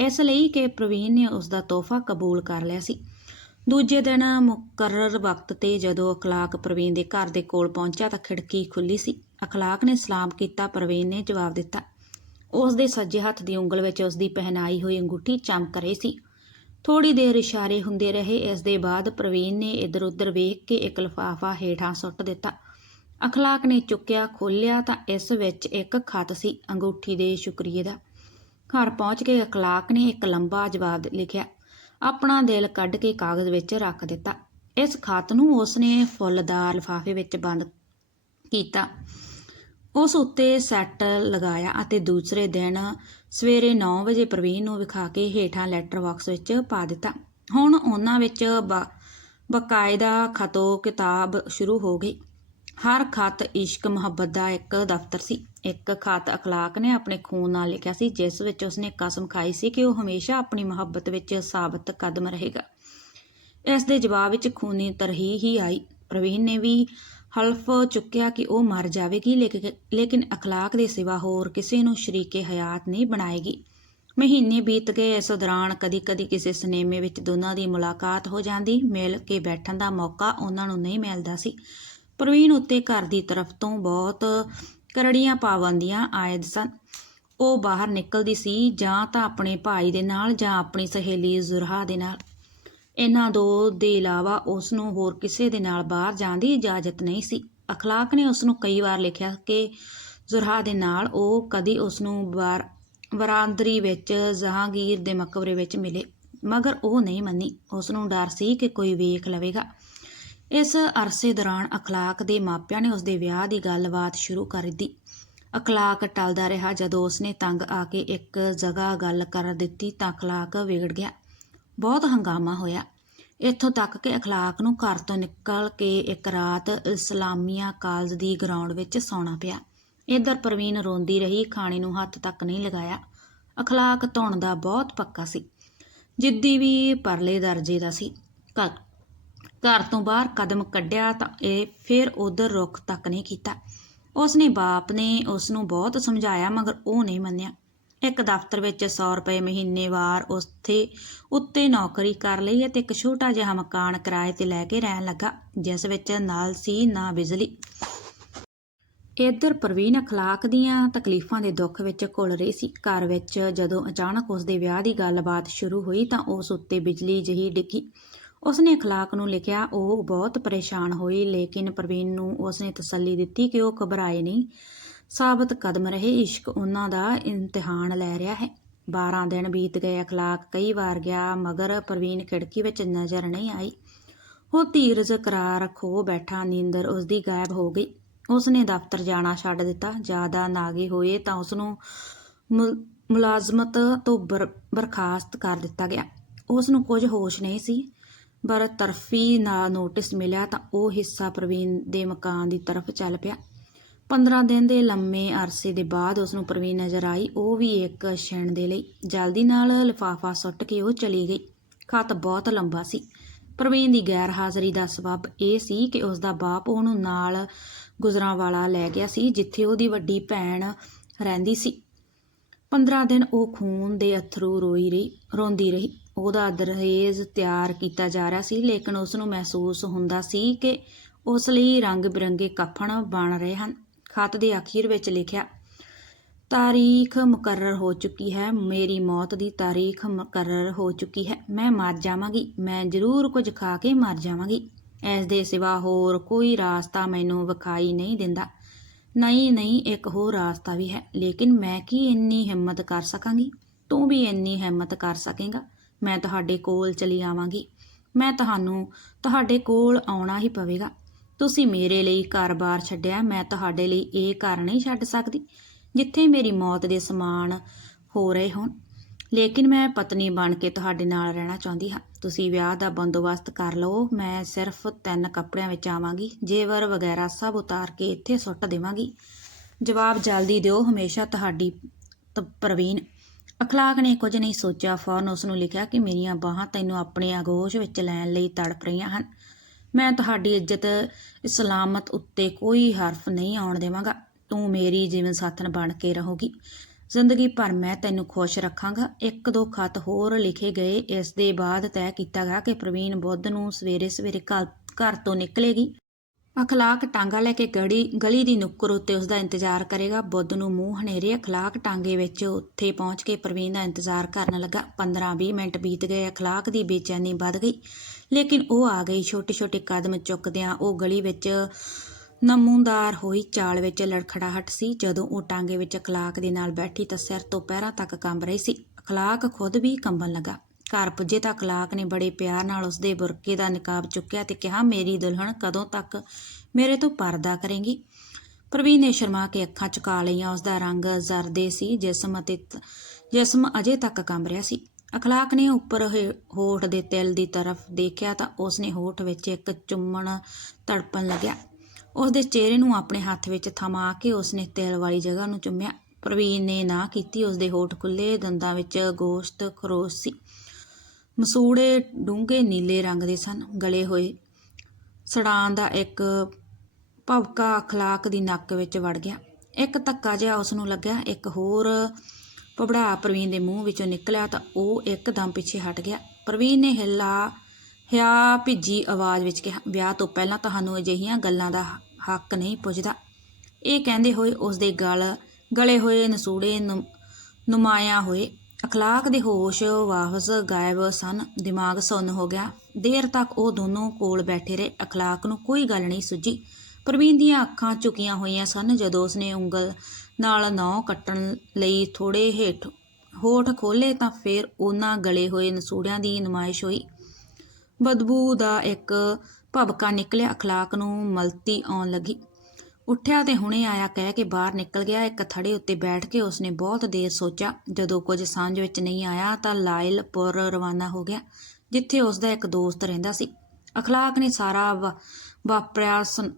ਇਸ ਲਈ ਕਿ ਪ੍ਰਵੀਨ ਨੇ ਉਸ ਦਾ ਤੋਹਫਾ ਕਬੂਲ ਕਰ ਲਿਆ ਸੀ। ਦੂਜੇ ਦਿਨ ਮੁਕਰਰ ਵਕਤ ਤੇ ਜਦੋਂ ਅਖਲਾਕ ਪ੍ਰਵੀਨ ਦੇ ਘਰ ਦੇ ਕੋਲ ਪਹੁੰਚਿਆ ਤਾਂ ਖਿੜਕੀ ਖੁੱਲੀ ਸੀ। ਅਖਲਾਕ ਨੇ ਸਲਾਮ ਕੀਤਾ, ਪ੍ਰਵੀਨ ਨੇ ਜਵਾਬ ਦਿੱਤਾ। ਉਸ ਦੇ ਸੱਜੇ ਹੱਥ ਦੀ ਉਂਗਲ ਵਿੱਚ ਉਸ ਦੀ ਪਹਿਨਾਈ ਹੋਈ ਅੰਗੂਠੀ ਚਮਕ ਰਹੀ ਸੀ। ਥੋੜੀ ਦੇਰ ਇਸ਼ਾਰੇ ਹੁੰਦੇ ਰਹੇ, ਇਸ ਦੇ ਬਾਅਦ ਪ੍ਰਵੀਨ ਨੇ ਇੱਧਰ-ਉੱਧਰ ਵੇਖ ਕੇ ਇੱਕ ਲਿਫਾਫਾ ਹੇਠਾਂ ਸੁੱਟ ਦਿੱਤਾ। ਅਖਲਾਕ ਨੇ ਚੁੱਕਿਆ, ਖੋਲ੍ਹਿਆ ਤਾਂ ਇਸ ਵਿੱਚ ਇੱਕ ਖਤ ਸੀ, ਅੰਗੂਠੀ ਦੇ ਸ਼ੁਕਰੀਏ ਦਾ। ਘਰ ਪਹੁੰਚ ਕੇ ਅਖਲਾਕ ਨੇ ਇੱਕ ਲੰਬਾ ਜਵਾਬ ਲਿਖਿਆ ਆਪਣਾ ਦਿਲ ਕੱਢ ਕੇ ਕਾਗਜ਼ ਵਿੱਚ ਰੱਖ ਦਿੱਤਾ। ਇਸ ਖਤ ਨੂੰ ਉਸਨੇ ਫੁੱਲਦਾਰ ਲਿਫਾਫੇ ਵਿੱਚ ਬੰਦ ਕੀਤਾ। ਉਸ ਉੱਤੇ ਸੈੱਟ ਲਗਾਇਆ ਅਤੇ ਦੂਸਰੇ ਦਿਨ ਸਵੇਰੇ 9 ਵਜੇ ਪ੍ਰਵੀਨ ਨੂੰ ਵਿਖਾ ਕੇ ਹੇਠਾਂ ਲੈਟਰ ਬਾਕਸ ਵਿੱਚ ਪਾ ਦਿੱਤਾ। ਹੁਣ ਉਹਨਾਂ ਵਿੱਚ ਬ- ਬਕਾਇਦਾ ਖਤੋ ਕਿਤਾਬ ਸ਼ੁਰੂ ਹੋ ਗਈ। ਹਰ ਖਤ ਇਸ਼ਕ ਮੁਹੱਬਤ ਦਾ ਇੱਕ ਦਫ਼ਤਰ ਸੀ। ਇੱਕ ਖਾਤ ਅਖਲਾਕ ਨੇ ਆਪਣੇ ਖੂਨ ਨਾਲ ਲਿਖਿਆ ਸੀ, ਜਿਸ ਵਿੱਚ ਉਸਨੇ ਕਸਮ ਖਾਈ ਸੀ ਕਿ ਉਹ ਹਮੇਸ਼ਾ ਆਪਣੀ ਮੁਹੱਬਤ ਵਿੱਚ ਸਾਬਤ ਕਦਮ ਰਹੇਗਾ। ਇਸ ਦੇ ਜਵਾਬ ਵਿੱਚ ਖੂਨੀ ਤਰਹੀਹ ਹੀ ਆਈ। ਪ੍ਰਵੀਨ ਨੇ ਵੀ ਹਲਫ ਚੁੱਕਿਆ ਕਿ ਉਹ ਮਰ ਜਾਵੇਗੀ ਲੇਕਿਨ ਅਖਲਾਕ ਦੇ ਸਿਵਾ ਹੋਰ ਕਿਸੇ ਨੂੰ ਸ਼ਰੀਕੇ ਹਯਾਤ ਨਹੀਂ ਬਣਾਏਗੀ। ਮਹੀਨੇ ਬੀਤ ਗਏ, ਇਸ ਦੌਰਾਨ ਕਦੀ-ਕਦੀ ਕਿਸੇ ਸਿਨੇਮੇ ਵਿੱਚ ਦੋਨਾਂ ਦੀ ਮੁਲਾਕਾਤ ਹੋ ਜਾਂਦੀ, ਮਿਲ ਕੇ ਬੈਠਣ ਦਾ ਮੌਕਾ ਉਹਨਾਂ ਨੂੰ ਨਹੀਂ ਮਿਲਦਾ ਸੀ। ਪ੍ਰਵੀਨ ਉੱਤੇ ਘਰ ਦੀ ਤਰਫ ਤੋਂ ਬਹੁਤ ਕਰੜੀਆਂ ਪਾਬੰਦੀਆਂ ਆਇਦ ਸਨ। ਉਹ ਬਾਹਰ ਨਿਕਲਦੀ ਸੀ ਜਾਂ ਤਾਂ ਆਪਣੇ ਭਾਈ ਦੇ ਨਾਲ ਜਾਂ ਆਪਣੀ ਸਹੇਲੀ ਜ਼ੁਰਹਾ ਦੇ ਨਾਲ। ਇਹਨਾਂ ਦੋ ਦੇ ਇਲਾਵਾ ਉਸ ਨੂੰ ਹੋਰ ਕਿਸੇ ਦੇ ਨਾਲ ਬਾਹਰ ਜਾਣ ਦੀ ਇਜਾਜ਼ਤ ਨਹੀਂ ਸੀ। ਅਖਲਾਕ ਨੇ ਉਸ ਨੂੰ ਕਈ ਵਾਰ ਲਿਖਿਆ ਕਿ ਜ਼ੁਰਹਾ ਦੇ ਨਾਲ ਉਹ ਕਦੀ ਉਸ ਨੂੰ ਬਾਰ ਬਰਾਂਦਰੀ ਵਿੱਚ ਜਹਾਂਗੀਰ ਦੇ ਮਕਬਰੇ ਵਿੱਚ ਮਿਲੇ, ਮਗਰ ਉਹ ਨਹੀਂ ਮੰਨੀ। ਉਸ ਨੂੰ ਡਰ ਸੀ ਕਿ ਕੋਈ ਵੇਖ ਲਵੇਗਾ। ਇਸ ਅਰਸੇ ਦੌਰਾਨ ਅਖਲਾਕ ਦੇ ਮਾਪਿਆਂ ਨੇ ਉਸ ਦੇ ਵਿਆਹ ਦੀ ਗੱਲਬਾਤ ਸ਼ੁਰੂ ਕਰ ਦਿੱਤੀ। ਅਖਲਾਕ ਟਲਦਾ ਰਿਹਾ। ਜਦੋਂ ਉਸਨੇ ਤੰਗ ਆ ਕੇ ਇੱਕ ਜਗ੍ਹਾ ਗੱਲ ਕਰ ਦਿੱਤੀ ਤਾਂ ਅਖਲਾਕ ਵਿਗੜ ਗਿਆ। ਬਹੁਤ ਹੰਗਾਮਾ ਹੋਇਆ। ਇੱਥੋਂ ਤੱਕ ਕਿ ਅਖਲਾਕ ਨੂੰ ਘਰ ਤੋਂ ਨਿਕਲ ਕੇ ਇੱਕ ਰਾਤ ਇਸਲਾਮੀਆ ਕਾਲਜ ਦੀ ਗਰਾਊਂਡ ਵਿੱਚ ਸੌਣਾ ਪਿਆ। ਇੱਧਰ ਪ੍ਰਵੀਨ ਰੋਂਦੀ ਰਹੀ, ਖਾਣੇ ਨੂੰ ਹੱਥ ਤੱਕ ਨਹੀਂ ਲਗਾਇਆ। ਅਖਲਾਕ ਧੌਣ ਦਾ ਬਹੁਤ ਪੱਕਾ ਸੀ। ਜਿੱਦੀ ਵੀ ਪਰਲੇ ਦਰਜੇ ਦਾ ਸੀ। ਘਰ ਤੋਂ ਬਾਹਰ ਕਦਮ ਕੱਢਿਆ ਤਾਂ ਇਹ ਫਿਰ ਉਧਰ ਰੁੱਖ ਤੱਕ ਨਹੀਂ ਕੀਤਾ। ਉਸਨੇ ਬਾਪ ਨੇ ਉਸ ਨੂੰ ਬਹੁਤ ਸਮਝਾਇਆ, ਮਗਰ ਉਹ ਨਹੀਂ ਮੰਨਿਆ। ਇੱਕ ਦਫ਼ਤਰ ਵਿੱਚ 100 ਰੁਪਏ ਮਹੀਨੇਵਾਰ ਉੱਥੇ ਉੱਤੇ ਨੌਕਰੀ ਕਰ ਲਈ ਅਤੇ ਇੱਕ ਛੋਟਾ ਜਿਹਾ ਮਕਾਨ ਕਿਰਾਏ ਤੇ ਲੈ ਕੇ ਰਹਿਣ ਲੱਗਾ, ਜਿਸ ਵਿੱਚ ਨਾਲ ਸੀ ਨਾ ਬਿਜਲੀ। ਇੱਧਰ ਪ੍ਰਵੀਨ ਅਖਲਾਕ ਦੀਆਂ ਤਕਲੀਫਾਂ ਦੇ ਦੁੱਖ ਵਿੱਚ ਘੁਲ ਰਹੀ ਸੀ। ਘਰ ਵਿੱਚ ਜਦੋਂ ਅਚਾਨਕ ਉਸ ਦੇ ਵਿਆਹ ਦੀ ਗੱਲਬਾਤ ਸ਼ੁਰੂ ਹੋਈ ਤਾਂ ਉਸ ਉੱਤੇ ਬਿਜਲੀ ਜਿਹੀ ਡਿੱਗੀ। ਉਸਨੇ ਅਖਲਾਕ ਨੂੰ ਲਿਖਿਆ, ਉਹ ਬਹੁਤ ਪਰੇਸ਼ਾਨ ਹੋਈ, ਲੇਕਿਨ ਪ੍ਰਵੀਨ ਨੂੰ ਉਸਨੇ ਤਸੱਲੀ ਦਿੱਤੀ ਕਿ ਉਹ ਘਬਰਾਏ ਨਹੀਂ। ਸਾਬਤ ਕਦਮ ਰਹੇ, ਇਸ਼ਕ ਉਹਨਾਂ ਦਾ ਇਮਤਿਹਾਨ ਲੈ ਰਿਹਾ ਹੈ। 12 ਦਿਨ ਬੀਤ ਗਏ, ਅਖਲਾਕ ਕਈ ਵਾਰ ਗਿਆ, ਮਗਰ ਪ੍ਰਵੀਨ ਖਿੜਕੀ ਵਿੱਚ ਨਜ਼ਰ ਨਹੀਂ ਆਈ। ਉਹ ਧੀਰਜ ਕਰਾਰ ਖੋ ਬੈਠਾ, ਨੀਂਦਰ ਉਸਦੀ ਗਾਇਬ ਹੋ ਗਈ। ਉਸਨੇ ਦਫ਼ਤਰ ਜਾਣਾ ਛੱਡ ਦਿੱਤਾ। ਜ਼ਿਆਦਾ ਨਾਗੇ ਹੋਏ ਤਾਂ ਉਸਨੂੰ ਮੁ- ਮੁਲਾਜ਼ਮਤ ਤੋਂ ਬਰ- ਬਰਖਾਸਤ ਕਰ ਦਿੱਤਾ ਗਿਆ। ਉਸ ਨੂੰ ਕੁਝ ਹੋਸ਼ ਨਹੀਂ ਸੀ। ਬਰਤਰਫੀ ਨਾਲ ਨੋਟਿਸ ਮਿਲਿਆ ਤਾਂ ਉਹ ਹਿੱਸਾ ਪ੍ਰਵੀਨ ਦੇ ਮਕਾਨ ਦੀ ਤਰਫ ਚੱਲ ਪਿਆ। 15 ਦਿਨ ਦੇ ਲੰਮੇ ਅਰਸੇ ਦੇ ਬਾਅਦ ਉਸ ਨੂੰ ਪ੍ਰਵੀਨ ਨਜ਼ਰ ਆਈ। ਉਹ ਵੀ ਇੱਕ ਛਿਣ ਦੇ ਲਈ ਜਲਦੀ ਨਾਲ ਲਿਫਾਫਾ ਸੁੱਟ ਕੇ ਉਹ ਚਲੀ ਗਈ। ਖਤ ਬਹੁਤ ਲੰਬਾ ਸੀ। ਪ੍ਰਵੀਨ ਦੀ ਗੈਰ ਹਾਜ਼ਰੀ ਦਾ ਸਬਬ ਇਹ ਸੀ ਕਿ ਉਸ ਦਾ ਬਾਪ ਉਹਨੂੰ ਨਾਲ ਗੁਜਰਾਂਵਾਲਾ ਲੈ ਗਿਆ ਸੀ, ਜਿੱਥੇ ਉਹਦੀ ਵੱਡੀ ਭੈਣ ਰਹਿੰਦੀ ਸੀ। 15 ਦਿਨ ਉਹ ਖੂਨ ਦੇ ਅਥਰੂ ਰੋਈ ਰਹੀ, ਰੋਂਦੀ ਰਹੀ। ਉਹਦਾ ਦਰਹੇਜ਼ ਤਿਆਰ ਕੀਤਾ ਜਾ ਰਿਹਾ ਸੀ, ਲੇਕਿਨ ਉਸ ਨੂੰ ਮਹਿਸੂਸ ਹੁੰਦਾ ਸੀ ਕਿ ਉਸ ਲਈ ਰੰਗ ਬਿਰੰਗੇ ਕਫਨ ਬਣ ਰਹੇ ਹਨ। ਖਤ ਦੇ ਅਖੀਰ ਵਿੱਚ ਲਿਖਿਆ, ਤਾਰੀਖ ਮੁਕਰਰ ਹੋ ਚੁੱਕੀ ਹੈ, ਮੇਰੀ ਮੌਤ ਦੀ ਤਾਰੀਖ ਮੁਕਰਰ ਹੋ ਚੁੱਕੀ ਹੈ। ਮੈਂ ਮਰ ਜਾਵਾਂਗੀ, ਮੈਂ ਜ਼ਰੂਰ ਕੁਝ ਖਾ ਕੇ ਮਰ ਜਾਵਾਂਗੀ। ਇਸ ਦੇ ਸਿਵਾ ਹੋਰ ਕੋਈ ਰਾਸਤਾ ਮੈਨੂੰ ਵਿਖਾਈ ਨਹੀਂ ਦਿੰਦਾ। ਨਹੀਂ ਨਹੀਂ ਇੱਕ ਹੋਰ ਰਾਸਤਾ ਵੀ ਹੈ, ਲੇਕਿਨ ਮੈਂ ਕੀ ਇੰਨੀ ਹਿੰਮਤ ਕਰ ਸਕਾਂਗੀ? ਤੂੰ ਵੀ ਇੰਨੀ ਹਿੰਮਤ ਕਰ ਸਕੇਗਾ? ਮੈਂ ਤੁਹਾਡੇ ਕੋਲ ਚਲੀ ਆਵਾਂਗੀ। ਮੈਂ ਤੁਹਾਨੂੰ ਤੁਹਾਡੇ ਕੋਲ ਆਉਣਾ ਹੀ ਪਵੇਗਾ। ਤੁਸੀਂ ਮੇਰੇ ਲਈ ਘਰ-ਬਾਰ ਛੱਡਿਆ, ਮੈਂ ਤੁਹਾਡੇ ਲਈ ਇਹ ਘਰ ਨਹੀਂ ਛੱਡ ਸਕਦੀ, ਜਿੱਥੇ ਮੇਰੀ ਮੌਤ ਦੇ ਸਮਾਨ ਹੋ ਰਹੇ ਹੋਣ। ਲੇਕਿਨ ਮੈਂ ਪਤਨੀ ਬਣ ਕੇ ਤੁਹਾਡੇ ਨਾਲ ਰਹਿਣਾ ਚਾਹੁੰਦੀ ਹਾਂ। ਤੁਸੀਂ ਵਿਆਹ ਦਾ ਬੰਦੋਬਸਤ ਕਰ ਲਓ, ਮੈਂ ਸਿਰਫ ਤਿੰਨ ਕੱਪੜਿਆਂ ਵਿੱਚ ਆਵਾਂਗੀ, ਜੇਵਰ ਵਗੈਰਾ ਸਭ ਉਤਾਰ ਕੇ ਇੱਥੇ ਸੁੱਟ ਦੇਵਾਂਗੀ। ਜਵਾਬ ਜਲਦੀ ਦਿਓ, ਹਮੇਸ਼ਾ ਤੁਹਾਡੀ ਤ- ਪ੍ਰਵੀਨ। ਅਖਲਾਕ ਨੇ ਕੁਝ ਨਹੀਂ ਸੋਚਿਆ। ਫੌਰਨ ਉਸ ਨੂੰ ਲਿਖਿਆ ਕਿ ਮੇਰੀਆਂ ਬਾਹਾਂ ਤੈਨੂੰ ਆਪਣੇ ਅਗੋਸ਼ ਵਿੱਚ ਲੈਣ ਲਈ ਤੜਪ ਰਹੀਆਂ ਹਨ। ਮੈਂ ਤੁਹਾਡੀ ਇੱਜ਼ਤ ਇਸਲਾਮਤ ਉੱਤੇ ਕੋਈ ਹਰਫ ਨਹੀਂ ਆਉਣ ਦੇਵਾਂਗਾ। ਤੂੰ ਮੇਰੀ ਜੀਵਨ ਸਾਥਣ ਬਣ ਕੇ ਰਹੋਗੀ। ਜ਼ਿੰਦਗੀ ਭਰ ਮੈਂ ਤੈਨੂੰ ਖੁਸ਼ ਰੱਖਾਂਗਾ। ਇੱਕ ਦੋ ਖਤ ਹੋਰ ਲਿਖੇ ਗਏ। ਇਸ ਦੇ ਬਾਅਦ ਤੈਅ ਕੀਤਾ ਗਿਆ ਕਿ ਪ੍ਰਵੀਨ ਬੁੱਧ ਨੂੰ ਸਵੇਰੇ ਸਵੇਰੇ ਘਰ ਘਰ ਤੋਂ ਨਿਕਲੇਗੀ। ਅਖਲਾਕ ਟਾਂਗਾ ਲੈ ਕੇ ਗੜੀ, ਗਲੀ ਦੀ ਨੁੱਕਰ ਉੱਤੇ ਉਸ ਦਾ ਇੰਤਜ਼ਾਰ ਕਰੇਗਾ। ਬੁੱਧ ਨੂੰ ਮੂੰਹ ਹਨੇਰੇ ਅਖਲਾਕ ਟਾਂਗੇ ਵਿੱਚ ਉੱਥੇ ਪਹੁੰਚ ਕੇ ਪ੍ਰਵੀਨ ਦਾ ਇੰਤਜ਼ਾਰ ਕਰਨ ਲੱਗਾ। 15-20 ਮਿੰਟ ਬੀਤ ਗਏ, ਅਖਲਾਕ ਦੀ ਬੇਚੈਨੀ ਵੱਧ ਗਈ। ਲੇਕਿਨ ਉਹ ਆ ਗਈ। ਛੋਟੇ-ਛੋਟੇ ਕਦਮ ਚੁੱਕਦਿਆਂ ਉਹ ਗਲੀ ਵਿੱਚ ਨਮੂੰਦਾਰ ਹੋਈ ਚਾਲ ਵਿੱਚ ਲੜਖੜਾਹਟ ਸੀ। ਜਦੋਂ ਉਹ ਟਾਂਗੇ ਵਿੱਚ ਅਖਲਾਕ ਦੇ ਨਾਲ ਬੈਠੀ ਤਾਂ ਸਿਰ ਤੋਂ ਪੈਰਾਂ ਤੱਕ ਕੰਬ ਰਹੀ ਸੀ। ਅਖਲਾਕ ਖੁਦ ਵੀ ਕੰਬਣ ਲੱਗਾ। ਘਰ ਪੁੱਜੇ ਤਾਂ ਅਖਲਾਕ ਨੇ ਬੜੇ ਪਿਆਰ ਨਾਲ ਉਸਦੇ ਬੁਰਕੇ ਦਾ ਨਕਾਬ ਚੁੱਕਿਆ ਤੇ ਕਿਹਾ, ਮੇਰੀ ਦੁਲਹਨ ਕਦੋਂ ਤੱਕ ਮੇਰੇ ਤੋਂ ਪਰਦਾ ਕਰੇਗੀ? ਪ੍ਰਵੀਨ ਨੇ ਸ਼ਰਮਾ ਕੇ ਅੱਖਾਂ ਝੁਕਾ ਲਈਆਂ। ਉਸਦਾ ਰੰਗ ਜ਼ਰਦੇ ਸੀ, ਜਿਸਮ ਅਤੇ ਜਿਸਮ ਅਜੇ ਤੱਕ ਕੰਬ ਰਿਹਾ ਸੀ। ਅਖਲਾਕ ਨੇ ਉੱਪਰ ਹੋਠ ਦੇ ਤਿਲ ਦੀ ਤਰਫ ਦੇਖਿਆ ਤਾਂ ਉਸਨੇ ਹੋਠ ਵਿੱਚ ਇੱਕ ਚੁੰਮਣ ਤੜਪਣ ਲੱਗਿਆ। ਉਸਦੇ ਚਿਹਰੇ ਨੂੰ ਆਪਣੇ ਹੱਥ ਵਿੱਚ ਥਮਾ ਕੇ ਉਸਨੇ ਤਿਲ ਵਾਲੀ ਜਗ੍ਹਾ ਨੂੰ ਚੁੰਮਿਆ। ਪ੍ਰਵੀਨ ਨੇ ਨਾ ਕੀਤੀ, ਉਸਦੇ ਹੋਠ ਖੁੱਲੇ ਦੰਦਾਂ ਵਿੱਚ ਗੋਸ਼ਤ ਖਰੋਸ਼ ਸੀ। ਮਸੂੜੇ ਡੂੰਘੇ ਨੀਲੇ ਰੰਗ ਦੇ ਸਨ, ਗਲੇ ਹੋਏ। ਸੜਾਨ ਦਾ ਇੱਕ ਭਵਕਾ ਅਖਲਾਕ ਦੀ ਨੱਕ ਵਿੱਚ ਵੜ ਗਿਆ। ਇੱਕ ਧੱਕਾ ਜਿਹਾ ਉਸ ਨੂੰ ਲੱਗਿਆ, ਇੱਕ ਹੋਰ ਪਬੜਾ ਪ੍ਰਵੀਨ ਦੇ ਮੂੰਹ ਵਿੱਚੋਂ ਨਿਕਲਿਆ ਤਾਂ ਉਹ ਇੱਕਦਮ ਪਿੱਛੇ ਹਟ ਗਿਆ। ਪ੍ਰਵੀਨ ਨੇ ਹਿੱਲਾ, ਹਿਆ ਭਿੱਜੀ ਆਵਾਜ਼ ਵਿੱਚ ਕਿਹਾ, ਵਿਆਹ ਤੋਂ ਪਹਿਲਾਂ ਤੁਹਾਨੂੰ ਅਜਿਹੀਆਂ ਗੱਲਾਂ ਦਾ ਹੱਕ ਨਹੀਂ ਪੁੱਜਦਾ। ਇਹ ਕਹਿੰਦੇ ਹੋਏ ਉਸ ਦੇ ਗਲ, ਗਲੇ ਹੋਏ, ਨਸੂੜੇ ਨੁਮਾਇਆ ਹੋਏ। ਅਖਲਾਕ ਦੇ ਹੋਸ਼ ਵਾਪਸ ਗਾਇਬ ਸਨ, ਦਿਮਾਗ ਸੁੰਨ ਹੋ ਗਿਆ। ਦੇਰ ਤੱਕ ਉਹ ਦੋਨੋਂ ਕੋਲ ਬੈਠੇ ਰਹੇ। ਅਖਲਾਕ ਨੂੰ ਕੋਈ ਗੱਲ ਨਹੀਂ ਸੁੱਝੀ। ਪ੍ਰਵੀਨ ਦੀਆਂ ਅੱਖਾਂ ਝੁਕੀਆਂ ਹੋਈਆਂ ਸਨ ਜਦੋਂ ਉਸਨੇ ਉਂਗਲ ਨਾਲ ਨੌ ਕੱਟਣ ਲਈ ਥੋੜੇ ਹੇਠ ਹੋਠ ਖੋਲੇ ਤਾਂ ਫਿਰ ਉਹਨਾਂ ਗਲੇ ਹੋਏ ਨਸੂੜਿਆਂ ਦੀ ਨੁਮਾਇਸ਼ ਹੋਈ। ਬਦਬੂ ਦਾ ਇੱਕ ਭਬਕਾ ਨਿਕਲਿਆ। ਅਖਲਾਕ ਨੂੰ ਮਲਤੀ ਆਉਣ ਲੱਗੀ। ਉੱਠਿਆ ਤੇ ਹੁਣੇ ਆਇਆ ਕਹਿ ਕੇ ਬਾਹਰ ਨਿਕਲ ਗਿਆ। ਇੱਕ ਥੜੇ ਉੱਤੇ ਬੈਠ ਕੇ ਉਸਨੇ ਬਹੁਤ ਦੇਰ ਸੋਚਿਆ। ਜਦੋਂ ਕੁਝ ਸਾਂਝ ਵਿੱਚ ਨਹੀਂ ਆਇਆ ਤਾਂ ਲਾਇਲਪੁਰ ਰਵਾਨਾ ਹੋ ਗਿਆ, ਜਿੱਥੇ ਉਸਦਾ ਇੱਕ ਦੋਸਤ ਰਹਿੰਦਾ ਸੀ। ਅਖਲਾਕ ਨੇ ਸਾਰਾ ਵਾ- ਵਾਪਰਿਆ ਸੁਣ-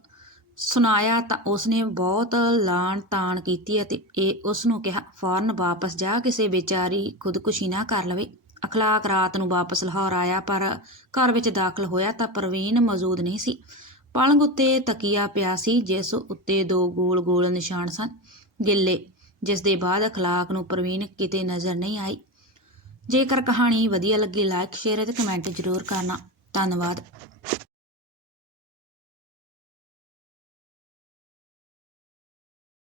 ਸੁਣਾਇਆ ਤਾਂ ਉਸਨੇ ਬਹੁਤ ਲਾਣ ਤਾਣ ਕੀਤੀ ਅਤੇ ਇਹ ਉਸ ਨੂੰ ਕਿਹਾ, ਫੌਰਨ ਵਾਪਸ ਜਾ, ਕਿਸੇ ਵਿਚਾਰੀ ਖੁਦਕੁਸ਼ੀ ਨਾ ਕਰ ਲਵੇ। ਅਖਲਾਕ ਰਾਤ ਨੂੰ ਵਾਪਸ ਲਾਹੌਰ ਆਇਆ, ਪਰ ਘਰ ਵਿੱਚ ਦਾਖਲ ਹੋਇਆ ਤਾਂ ਪ੍ਰਵੀਨ ਮੌਜੂਦ ਨਹੀਂ ਸੀ। ਪਲੰਗ ਉੱਤੇ ਤਕੀਆ ਪਿਆ ਸੀ, ਜਿਸ ਉੱਤੇ ਦੋ ਗੋਲ-ਗੋਲ ਨਿਸ਼ਾਨ ਸਨ। ਗਿੱਲੇ, ਜਿਸ ਦੇ ਬਾਅਦ ਅਖਲਾਕ ਨੂੰ ਪ੍ਰਵੀਨ ਕਿਤੇ ਨਜ਼ਰ ਨਹੀਂ ਆਈ। ਜੇਕਰ ਕਹਾਣੀ ਵਧੀਆ ਲੱਗੀ ਲਾਈਕ ਸ਼ੇਅਰ ਅਤੇ ਕਮੈਂਟ ਜ਼ਰੂਰ ਕਰਨਾ। ਧੰਨਵਾਦ।